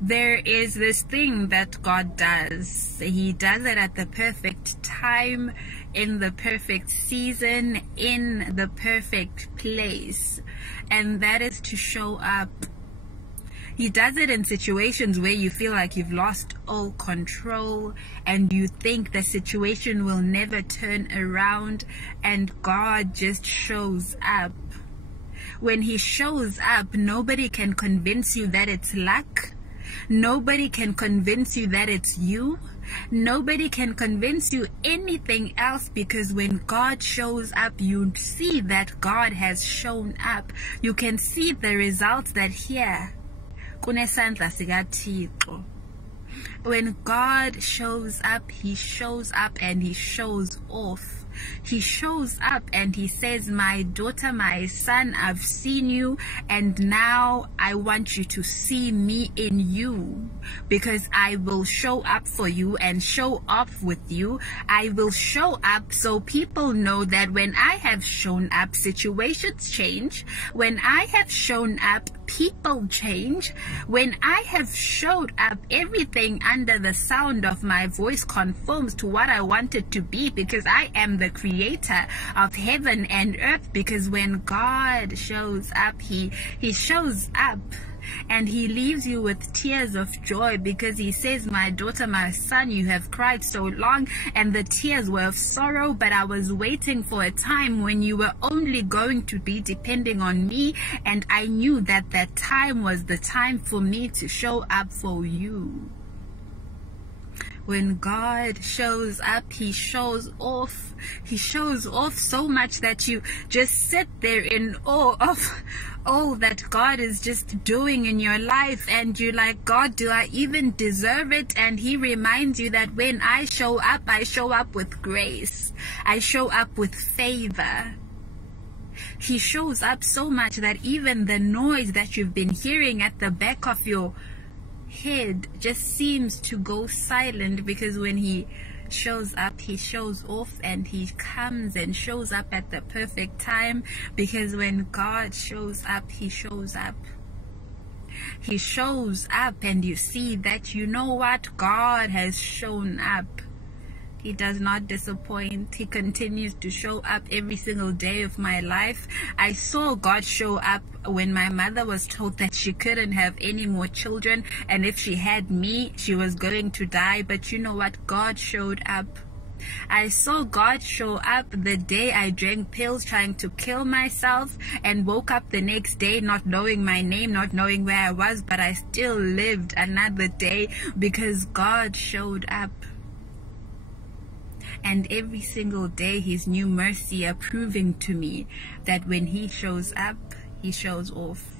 There is this thing that God does. He does it at the perfect time, in the perfect season, in the perfect place. And that is to show up. He does it in situations where you feel like you've lost all control and you think the situation will never turn around, and God just shows up. When he shows up, nobody can convince you that it's luck. Nobody can convince you that it's you. Nobody can convince you anything else, because when God shows up, you see that God has shown up. You can see the results that here. When God shows up, he shows up and he shows off. He shows up and he says, my daughter, my son, I've seen you, and now I want you to see me in you, because I will show up for you and show off with you. I will show up so people know that when I have shown up, situations change. When I have shown up, people change. When I have showed up, everything under the sound of my voice conforms to what I want it to be, because I am the creator of heaven and earth. Because when God shows up, he shows up and he leaves you with tears of joy, because he says, my daughter, my son, you have cried so long and the tears were of sorrow, but I was waiting for a time when you were only going to be depending on me, and I knew that that time was the time for me to show up for you. When God shows up, he shows off. He shows off so much that you just sit there in awe of all that God is just doing in your life. And you're like, God, do I even deserve it? And he reminds you that when I show up with grace. I show up with favor. He shows up so much that even the noise that you've been hearing at the back of your head just seems to go silent, because when he shows up, he shows off, and he comes and shows up at the perfect time. Because when God shows up, he shows up. He shows up and you see that, you know what, God has shown up. He does not disappoint. He continues to show up every single day of my life. I saw God show up when my mother was told that she couldn't have any more children, and if she had me, she was going to die. But you know what? God showed up. I saw God show up the day I drank pills trying to kill myself, and woke up the next day not knowing my name, not knowing where I was, but I still lived another day because God showed up. And every single day his new mercy are proving to me that when he shows up, he shows off.